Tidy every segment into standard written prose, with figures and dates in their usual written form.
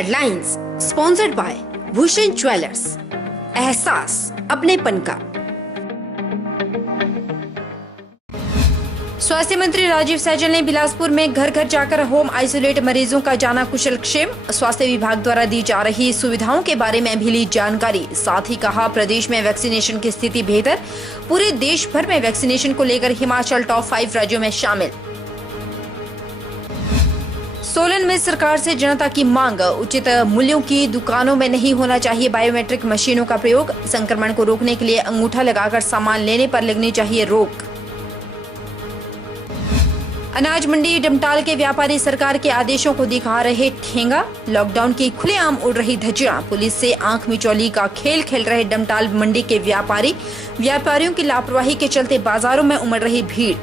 Headlines sponsored by Bhushan jewellers, एहसास अपनेपन का। स्वास्थ्य मंत्री राजीव सहजल ने बिलासपुर में घर घर जाकर होम आइसोलेट मरीजों का जाना कुशल क्षेम। स्वास्थ्य विभाग द्वारा दी जा रही सुविधाओं के बारे में भी ली जानकारी। साथ ही कहा प्रदेश में वैक्सीनेशन की स्थिति बेहतर, पूरे देश भर में वैक्सीनेशन को लेकर हिमाचल टॉप 5 राज्यों में शामिल। सोलन में सरकार से जनता की मांग, उचित मूल्यों की दुकानों में नहीं होना चाहिए बायोमेट्रिक मशीनों का प्रयोग। संक्रमण को रोकने के लिए अंगूठा लगाकर सामान लेने पर लगनी चाहिए रोक। अनाज मंडी डमटाल के व्यापारी सरकार के आदेशों को दिखा रहे ठेंगा। लॉकडाउन की खुलेआम उड़ रही धज्जियां, पुलिस से आंख मिचौली का खेल खेल रहे डमटाल मंडी के व्यापारियों की लापरवाही के चलते बाजारों में उमड़ रही भीड़।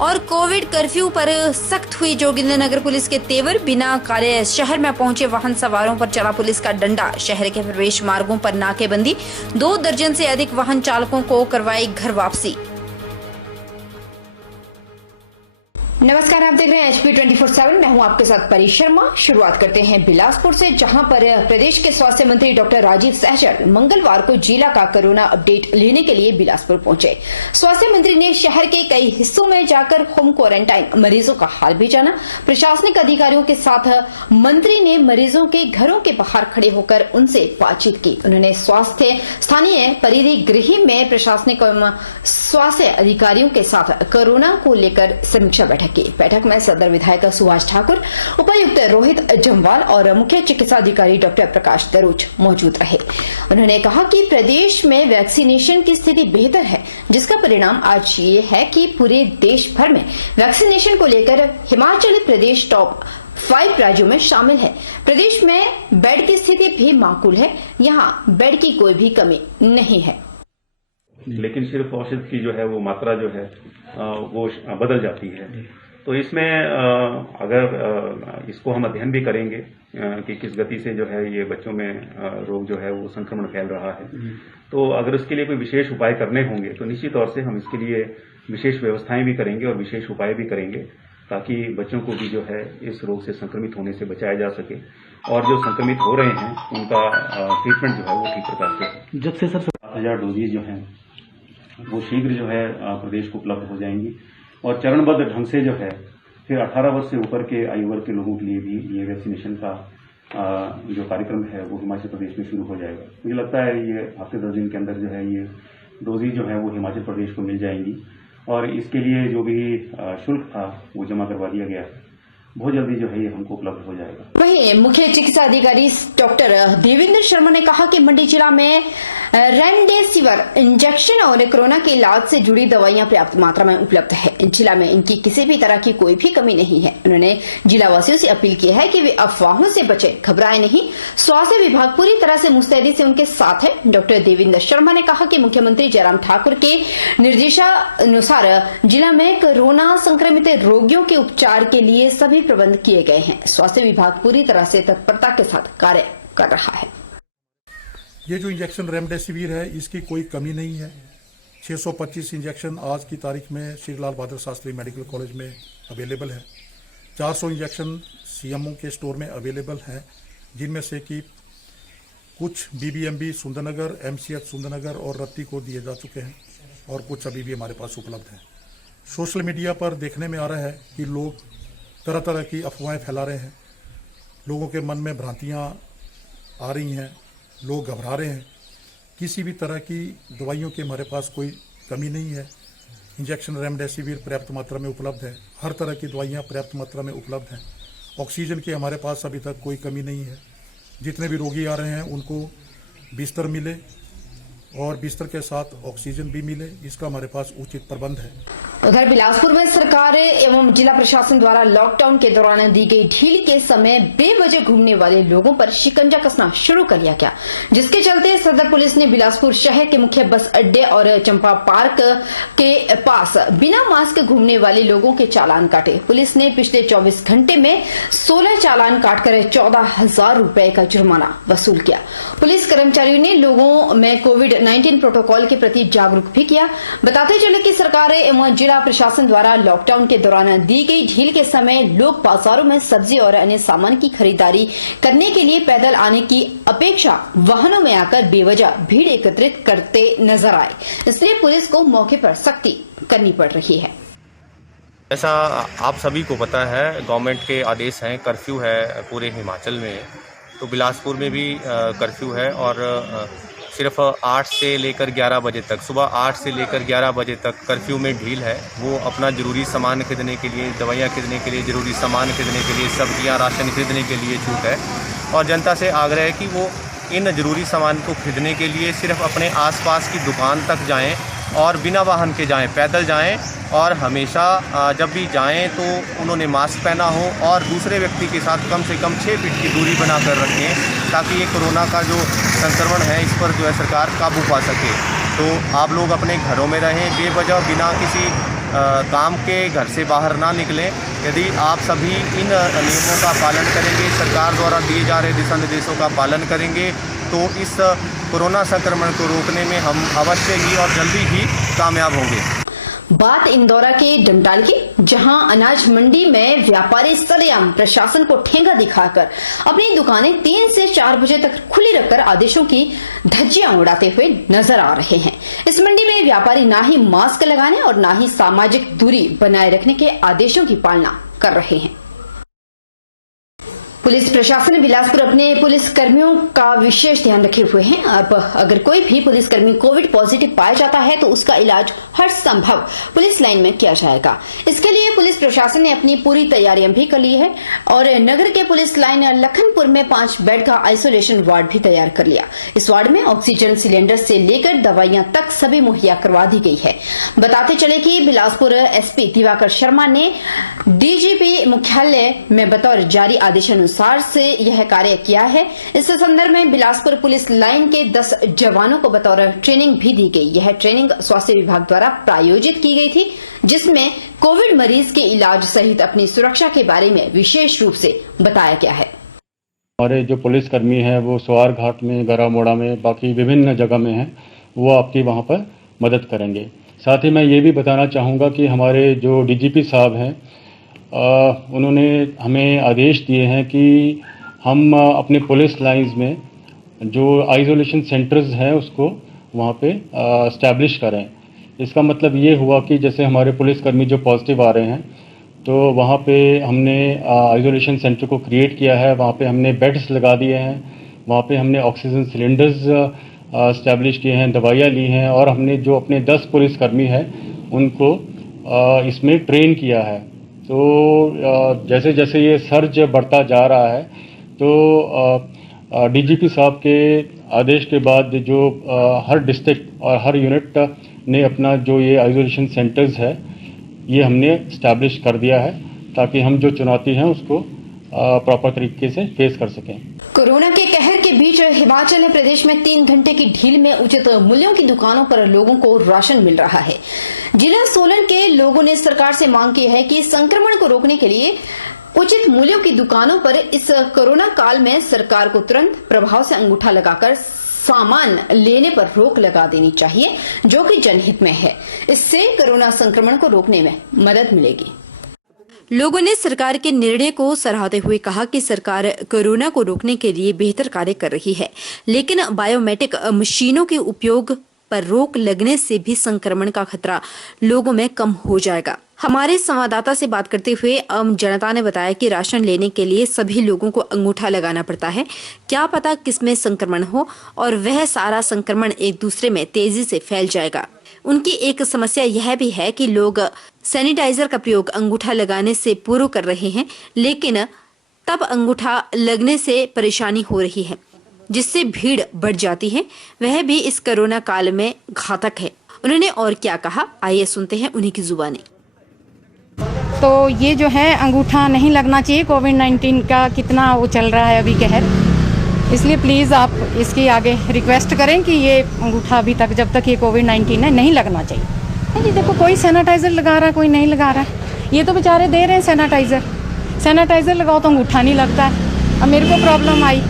और कोविड कर्फ्यू पर सख्त हुई जोगिंद्रनगर पुलिस के तेवर। बिना कार्य शहर में पहुंचे वाहन सवारों पर चला पुलिस का डंडा। शहर के प्रवेश मार्गों पर नाकेबंदी, 2 दर्जन से अधिक वाहन चालकों को करवाई घर वापसी। नमस्कार, आप देख रहे हैं HP 24/7। मैं हूं आपके साथ परी शर्मा। शुरुआत करते हैं बिलासपुर से, जहां पर प्रदेश के स्वास्थ्य मंत्री डॉक्टर राजीव सहजल मंगलवार को जिला का कोरोना अपडेट लेने के लिए बिलासपुर पहुंचे। स्वास्थ्य मंत्री ने शहर के कई हिस्सों में जाकर होम क्वारंटाइन मरीजों का हाल भी जाना। प्रशासनिक अधिकारियों के साथ मंत्री ने मरीजों के घरों के बाहर खड़े होकर उनसे बातचीत की। उन्होंने स्थानीय परिधि गृह में प्रशासनिक एवं स्वास्थ्य अधिकारियों के साथ कोरोना को लेकर समीक्षा बैठक में सदर विधायक सुभाष ठाकुर, उपायुक्त रोहित जम्वाल और मुख्य चिकित्सा अधिकारी डॉक्टर प्रकाश दरोच मौजूद रहे। उन्होंने कहा कि प्रदेश में वैक्सीनेशन की स्थिति बेहतर है, जिसका परिणाम आज ये है कि पूरे देश भर में वैक्सीनेशन को लेकर हिमाचल प्रदेश टॉप 5 राज्यों में शामिल है। प्रदेश में बेड की स्थिति भी माकूल है, यहाँ बेड की कोई भी कमी नहीं है। लेकिन सिर्फ औषध की जो है वो मात्रा जो है वो बदल जाती है। तो इसमें अगर इसको हम अध्ययन भी करेंगे कि किस गति से जो है ये बच्चों में रोग जो है वो संक्रमण फैल रहा है, तो अगर उसके लिए कोई विशेष उपाय करने होंगे तो निश्चित तौर से हम इसके लिए विशेष व्यवस्थाएं भी करेंगे और विशेष उपाय भी करेंगे, ताकि बच्चों को भी जो है इस रोग से संक्रमित होने से बचाया जा सके और जो संक्रमित हो रहे हैं उनका ट्रीटमेंट जो है वो ठीक प्रकार से। जब से सर 7,000 डोजेज जो हैं वो शीघ्र जो है प्रदेश को उपलब्ध हो जाएंगी और चरणबद्ध ढंग से जो है फिर 18 वर्ष से ऊपर के आयु वर्ग के लोगों के लिए भी ये वैक्सीनेशन का जो कार्यक्रम है वो हिमाचल प्रदेश में शुरू हो जाएगा। मुझे लगता है ये हफ्ते 10 दिन के अंदर जो है ये डोजेज जो है वो हिमाचल प्रदेश को मिल जाएंगी और इसके लिए जो भी शुल्क था वो जमा करवा दिया गया है, बहुत जल्दी जो है ये हमको उपलब्ध हो जाएगा। वहीं मुख्य चिकित्सा अधिकारी डॉक्टर देवेंद्र शर्मा ने कहा कि मंडी जिला में रेमडेसिविर इंजेक्शन और कोरोना के इलाज से जुड़ी दवाइयां पर्याप्त मात्रा में उपलब्ध है। जिला में इनकी किसी भी तरह की कोई भी कमी नहीं है। उन्होंने जिला वासियों से अपील की है कि वे अफवाहों से बचें, घबराएं नहीं। स्वास्थ्य विभाग पूरी तरह से मुस्तैदी से उनके साथ है। डॉक्टर देवेंद्र शर्मा ने कहा कि मुख्यमंत्री जयराम ठाकुर के निर्देशानुसार जिला में कोरोना संक्रमित रोगियों के उपचार के लिए सभी प्रबंध किए गए हैं। स्वास्थ्य विभाग पूरी तरह से तत्परता के साथ कार्य कर रहा है। ये जो इंजेक्शन रेमडेसिविर है इसकी कोई कमी नहीं है। 625 इंजेक्शन आज की तारीख में श्री लाल बहादुर शास्त्री मेडिकल कॉलेज में अवेलेबल है। 400 इंजेक्शन CMO के स्टोर में अवेलेबल हैं, जिनमें से कि कुछ BBMB सुंदरनगर, MCH सुंदरनगर और रत्ती को दिए जा चुके हैं और कुछ अभी भी हमारे पास उपलब्ध हैं। सोशल मीडिया पर देखने में आ रहा है कि लोग तरह तरह की अफवाहें फैला रहे हैं, लोगों के मन में भ्रांतियां आ रही हैं, लोग घबरा रहे हैं। किसी भी तरह की दवाइयों की हमारे पास कोई कमी नहीं है। इंजेक्शन रेमडेसिविर पर्याप्त मात्रा में उपलब्ध है, हर तरह की दवाइयाँ पर्याप्त मात्रा में उपलब्ध हैं। ऑक्सीजन की हमारे पास अभी तक कोई कमी नहीं है। जितने भी रोगी आ रहे हैं उनको बिस्तर मिले और बिस्तर के साथ ऑक्सीजन भी मिले, इसका हमारे पास उचित प्रबंध है। उधर बिलासपुर में सरकार एवं जिला प्रशासन द्वारा लॉकडाउन के दौरान दी गई ढील के समय बेवजह घूमने वाले लोगों पर शिकंजा कसना शुरू कर दिया गया, जिसके चलते सदर पुलिस ने बिलासपुर शहर के मुख्य बस अड्डे और चंपा पार्क के पास बिना मास्क घूमने वाले लोगों के चालान काटे। पुलिस ने पिछले 24 घंटे में 16 चालान काटकर 14,000 रुपए का जुर्माना वसूल किया। पुलिस कर्मचारियों ने लोगों में कोविड-19 प्रोटोकॉल के प्रति जागरूक भी किया। बताते चले कि सरकार एवं जिला प्रशासन द्वारा लॉकडाउन के दौरान दी गई ढील के समय लोग बाजारों में सब्जी और अन्य सामान की खरीदारी करने के लिए पैदल आने की अपेक्षा वाहनों में आकर बेवजह भीड़ एकत्रित करते नजर आए। इसलिए पुलिस को मौके पर सख्ती करनी पड़ रही है। ऐसा आप सभी को पता है, गवर्नमेंट के आदेश हैं, कर्फ्यू है पूरे हिमाचल में, तो बिलासपुर में भी कर्फ्यू है और सिर्फ 8 से लेकर 11 बजे तक, सुबह 8 से लेकर 11 बजे तक कर्फ्यू में ढील है। वो अपना ज़रूरी सामान खरीदने के लिए, दवाइयाँ खरीदने के लिए, ज़रूरी सामान खरीदने के लिए, सब्जियाँ राशन खरीदने के लिए छूट है। और जनता से आग्रह है कि वो इन ज़रूरी सामान को खरीदने के लिए सिर्फ अपने आसपास की दुकान तक जाएं और बिना वाहन के जाएं, पैदल जाएं और हमेशा जब भी जाएं तो उन्होंने मास्क पहना हो और दूसरे व्यक्ति के साथ कम से कम 6 फीट की दूरी बनाकर रखें, ताकि ये कोरोना का जो संक्रमण है इस पर जो है सरकार काबू पा सके। तो आप लोग अपने घरों में रहें, बेवजह बिना किसी काम के घर से बाहर ना निकलें। यदि आप सभी इन नियमों का पालन करेंगे, सरकार द्वारा दिए जा रहे दिशा निर्देशों का पालन करेंगे, तो इस कोरोना संक्रमण को रोकने में हम अवश्य ही और जल्दी ही कामयाब होंगे। बात इंदौरा के डमटाल की, जहां अनाज मंडी में व्यापारी सरेआम प्रशासन को ठेंगा दिखाकर अपनी दुकानें 3 से 4 बजे तक खुली रखकर आदेशों की धज्जियां उड़ाते हुए नजर आ रहे हैं। इस मंडी में व्यापारी ना ही मास्क लगाने और ना ही सामाजिक दूरी बनाए रखने के आदेशों की पालना कर रहे हैं। पुलिस प्रशासन बिलासपुर अपने पुलिस कर्मियों का विशेष ध्यान रखे हुए हैं। अब अगर कोई भी पुलिसकर्मी कोविड पॉजिटिव पाया जाता है तो उसका इलाज हर संभव पुलिस लाइन में किया जाएगा। इसके लिए पुलिस प्रशासन ने अपनी पूरी तैयारियां भी कर ली है और नगर के पुलिस लाइन लखनपुर में 5 बेड का आइसोलेशन वार्ड भी तैयार कर लिया। इस वार्ड में ऑक्सीजन सिलेंडर से लेकर दवाइयां तक सभी मुहैया करवा दी गई है। बताते चले कि बिलासपुर एसपी दिवाकर शर्मा ने डीजीपी मुख्यालय में बतौर जारी आदेशानुसार से यह कार्य किया है। इस संदर्भ में बिलासपुर पुलिस लाइन के 10 जवानों को बतौर ट्रेनिंग भी दी गई। यह ट्रेनिंग स्वास्थ्य विभाग द्वारा प्रायोजित की गई थी, जिसमें कोविड मरीज के इलाज सहित अपनी सुरक्षा के बारे में विशेष रूप से बताया गया है। हमारे जो पुलिसकर्मी हैं वो सवार घाट में, गरा मोड़ा में, बाकी विभिन्न जगह में हैं, वो आपकी वहाँ पर मदद करेंगे। साथ ही मैं ये भी बताना चाहूँगा कि हमारे जो डीजीपी साहब हैं उन्होंने हमें आदेश दिए हैं कि हम अपने पुलिस लाइंस में जो आइसोलेशन सेंटर्स हैं उसको वहाँ पे एस्टैब्लिश करें। इसका मतलब ये हुआ कि जैसे हमारे पुलिसकर्मी जो पॉजिटिव आ रहे हैं तो वहाँ पे हमने आइसोलेशन सेंटर को क्रिएट किया है, वहाँ पे हमने बेड्स लगा दिए हैं, वहाँ पे हमने ऑक्सीजन सिलेंडर्स एस्टैब्लिश किए हैं, दवाइयाँ ली हैं और हमने जो अपने 10 पुलिसकर्मी हैं उनको इसमें ट्रेन किया है। तो जैसे जैसे ये सर्ज बढ़ता जा रहा है तो डीजीपी साहब के आदेश के बाद जो हर डिस्ट्रिक्ट और हर यूनिट ने अपना जो ये आइसोलेशन सेंटर्स है ये हमने इस्टेब्लिश कर दिया है, ताकि हम जो चुनौती हैं उसको प्रॉपर तरीके से फेस कर सकें। कोरोना के कहर के बीच हिमाचल प्रदेश में 3 घंटे की ढील में उचित मूल्यों की दुकानों पर लोगों को राशन मिल रहा है। जिला सोलन के लोगों ने सरकार से मांग की है कि संक्रमण को रोकने के लिए उचित मूल्यों की दुकानों पर इस कोरोना काल में सरकार को तुरंत प्रभाव से अंगूठा लगाकर सामान लेने पर रोक लगा देनी चाहिए, जो कि जनहित में है। इससे कोरोना संक्रमण को रोकने में मदद मिलेगी। लोगों ने सरकार के निर्णय को सराहते हुए कहा कि सरकार कोरोना को रोकने के लिए बेहतर कार्य कर रही है, लेकिन बायोमेट्रिक मशीनों के उपयोग पर रोक लगने से भी संक्रमण का खतरा लोगों में कम हो जाएगा। हमारे संवाददाता से बात करते हुए आम जनता ने बताया कि राशन लेने के लिए सभी लोगों को अंगूठा लगाना पड़ता है। क्या पता किसमें संक्रमण हो और वह सारा संक्रमण एक दूसरे में तेजी से फैल जाएगा। उनकी एक समस्या यह भी है कि लोग सैनिटाइजर का प्रयोग अंगूठा लगाने से पूर्व कर रहे हैं, लेकिन तब अंगूठा लगने से परेशानी हो रही है, जिससे भीड़ बढ़ जाती है। वह भी इस कोरोना काल में घातक है। उन्होंने और क्या कहा, आइए सुनते हैं उन्हीं की जुबानी। तो ये जो है अंगूठा नहीं लगना चाहिए। कोविड-19 का कितना वो चल रहा है अभी कहर, इसलिए प्लीज़ आप इसकी आगे रिक्वेस्ट करें कि ये अंगूठा अभी तक, जब तक ये कोविड-19 है, नहीं लगना चाहिए। नहीं, देखो कोई सैनिटाइज़र लगा रहा है, कोई नहीं लगा रहा है। ये तो बेचारे दे रहे हैं सैनिटाइज़र लगाओ तो अंगूठा नहीं लगता है। अब मेरे को प्रॉब्लम आई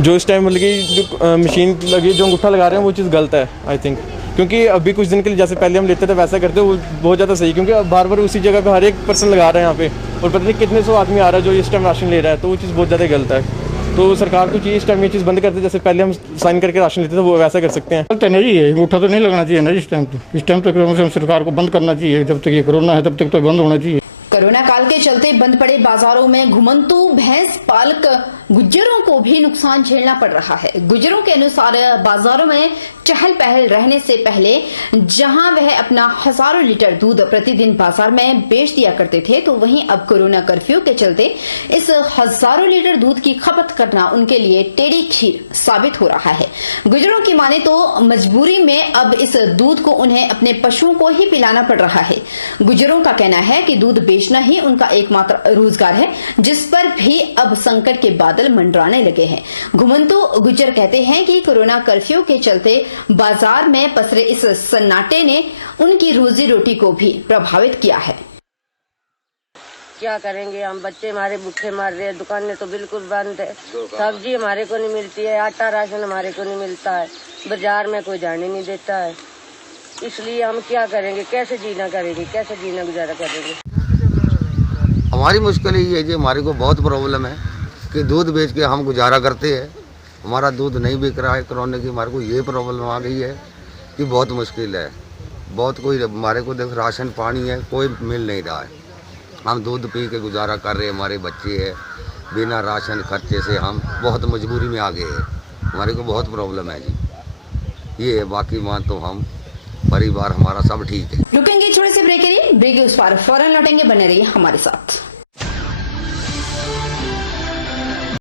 जो इस टाइम मतलब कि जो मशीन लगी, जो अंगूठा लगा रहे हैं वो चीज़ गलत है। आई थिंक क्योंकि अभी कुछ दिन के लिए जैसे पहले हम लेते थे वैसा करते वो बहुत ज़्यादा सही, क्योंकि अब बार बार उसी जगह पे हर एक पर्सन लगा रहे हैं यहाँ पे और पता नहीं कितने सौ आदमी आ रहा है जो इस टाइम राशन ले रहा है, तो वो चीज़ बहुत ज़्यादा गलत है। तो सरकार को चाहिए इस टाइम ये चीज़ बंद करते, जैसे पहले हम साइन करके राशन लेते थे वो वैसा कर सकते हैं। तो नहीं है, अंगूठा तो नहीं लगना चाहिए ना इस टाइम तो कम से कम सरकार को बंद करना चाहिए। जब तक ये कोरोना है तब तक तो बंद होना चाहिए। कोरोना काल के चलते बंद पड़े बाजारों में घुमंतु भैंस पालक गुज्जरों को भी नुकसान झेलना पड़ रहा है। गुज्जरों के अनुसार बाजारों में चहल पहल रहने से पहले जहां वह अपना हजारों लीटर दूध प्रतिदिन बाजार में बेच दिया करते थे, तो वहीं अब कोरोना कर्फ्यू के चलते इस हजारों लीटर दूध की खपत करना उनके लिए टेढ़ी खीर साबित हो रहा है। गुज्जरों की माने तो मजबूरी में अब इस दूध को उन्हें अपने पशुओं को ही पिलाना पड़ रहा है। गुज्जरों का कहना है कि दूध बेचना ही उनका एकमात्र रोजगार है, जिस पर भी अब संकट के बादल मंडराने लगे हैं। घुमंतु गुज्जर कहते हैं कि कोरोना कर्फ्यू के चलते बाजार में पसरे इस सन्नाटे ने उनकी रोजी रोटी को भी प्रभावित किया है। क्या करेंगे हम, बच्चे हमारे भूखे मार रहे हैं, दुकानें तो बिल्कुल बंद है, सब्जी हमारे को नहीं मिलती है, आटा राशन हमारे को नहीं मिलता है, बाजार में कोई जाने नहीं देता है। इसलिए हम क्या करेंगे, कैसे जीना करेंगे, कैसे जीना गुजारा करेंगे। हमारी मुश्किल ये है जी, हमारे को बहुत प्रॉब्लम है कि दूध बेच के हम गुजारा करते हैं, हमारा दूध नहीं बिक रहा है। कोरोना की हमारे को ये प्रॉब्लम आ गई है कि बहुत मुश्किल है, बहुत कोई हमारे को देख राशन पानी है कोई मिल नहीं रहा है, हम दूध पी के गुजारा कर रहे हैं, हमारे बच्चे हैं, बिना राशन खर्चे से हम बहुत मजबूरी में आ गए हैं, हमारे को बहुत प्रॉब्लम है जी। ये है, बाकी मान तो हम परिवार हमारा सब ठीक है। रुकेंगे छोटे से ब्रेक के लिए, ब्रेक के उस पार फौरन लौटेंगे, बने रहिए हमारे साथ।